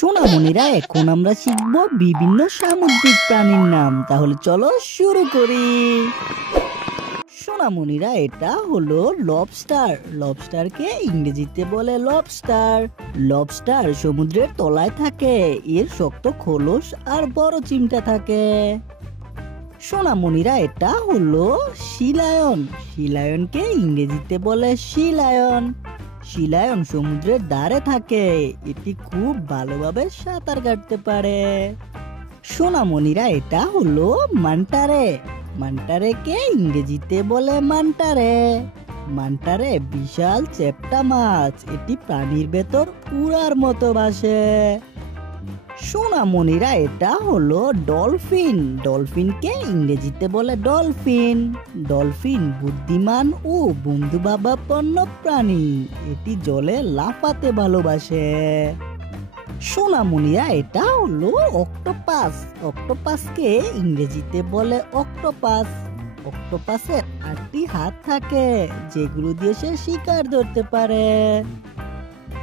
সোনামণিরা, এখন আমরা শিখব বিভিন্ন সামুদ্রিক প্রাণীর নাম। তাহলে চলো শুরু করি। সোনামণিরা, এটা হলো লবস্টার। লবস্টারকে ইংরেজিতে বলে লবস্টার। লবস্টার সমুদ্রের তলায় থাকে। এর শক্ত খোলস আর বড় চিমটা থাকে। সোনামণিরা, এটা হলো সি লায়ন। সি লায়নকে ইংরেজিতে বলে সি লায়ন। সি লায়ন সমুদ্রের ধারে থাকে। এটি খুব ভালোভাবে সাঁতার কাটতে পারে। সোনামণিরা, এটা হলো মান্টারে। মান্টারেকে ইংরেজিতে বলে মান্টারে। মান্টারে বিশাল চেপ্টা মাছ। এটি পানির ভেতর উড়ার মতো ভাসে। সোনামণিরা, এটা হলো ডলফিন। ডলফিনকে ইংরেজিতে বলে ডলফিন। ডলফিন বুদ্ধিমান ও বন্ধুভাবাপন্ন প্রাণী। এটি জলে লাফাতে ভালোবাসে। সোনামণিরা, এটা হলো অক্টোপাস। অক্টোপাসকে ইংরেজিতে বলে অক্টোপাস। অক্টোপাসের 8টি হাত থাকে, যেগুলো দিয়ে সে শিকার ধরতে পারে।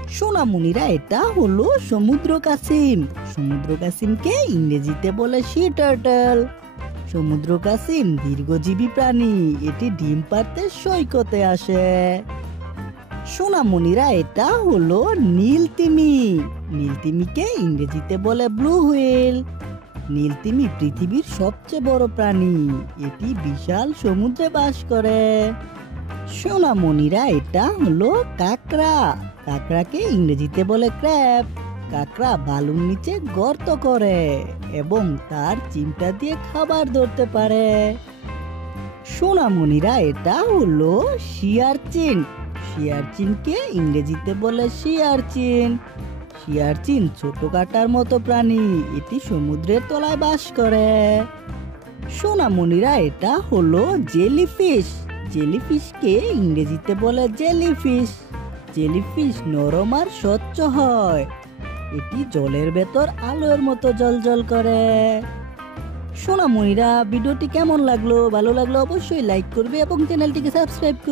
সোনামণিরা, এটা হলো সমুদ্র কাসিম। সমুদ্র কাসিমকে ইংরেজিতে বলে সি টার্টল। সমুদ্র কাসিম দীর্ঘজীবী প্রাণী। এটি ডিম পাড়তে সৈকতে আসে। সোনামণিরা, এটা হলো নীলতিমি। নীলতিমিকে ইংরেজিতে বলে ব্লু হুইল। নীলতিমি পৃথিবীর সবচেয়ে বড় প্রাণী। এটি বিশাল সমুদ্রে বাস করে। সোনামণিরা, এটা হলো কাঁকড়া। কাঁকড়াকে ইংরেজিতে বলে ক্র্যাব। কাঁকড়া বালুর নিচে গর্ত করে এবং তার চিমটা দিয়ে খাবার ধরতে পারে। সোনামণিরা, এটা হলো শিয়ারচিন। শিয়ারচিনকে ইংরেজিতে বলে শিয়ারচিন। শিয়ারচিন ছোট কাঁটার মতো প্রাণী। এটি সমুদ্রের তলায় বাস করে। সোনামণিরা, এটা হলো জেলিফিশ। জেলিফিশকে ইংরেজিতে বলে জেলিফিশ। জেলিফিশ নরম আর স্বচ্ছ হয়। এটি জলের ভেতর আলোর মতো জ্বলজ্বল করে। সোনামণিরা, ভিডিওটি কেমন লাগলো? ভালো লাগলো অবশ্যই লাইক করবে এবং চ্যানেলটিকে সাবস্ক্রাইব করবে।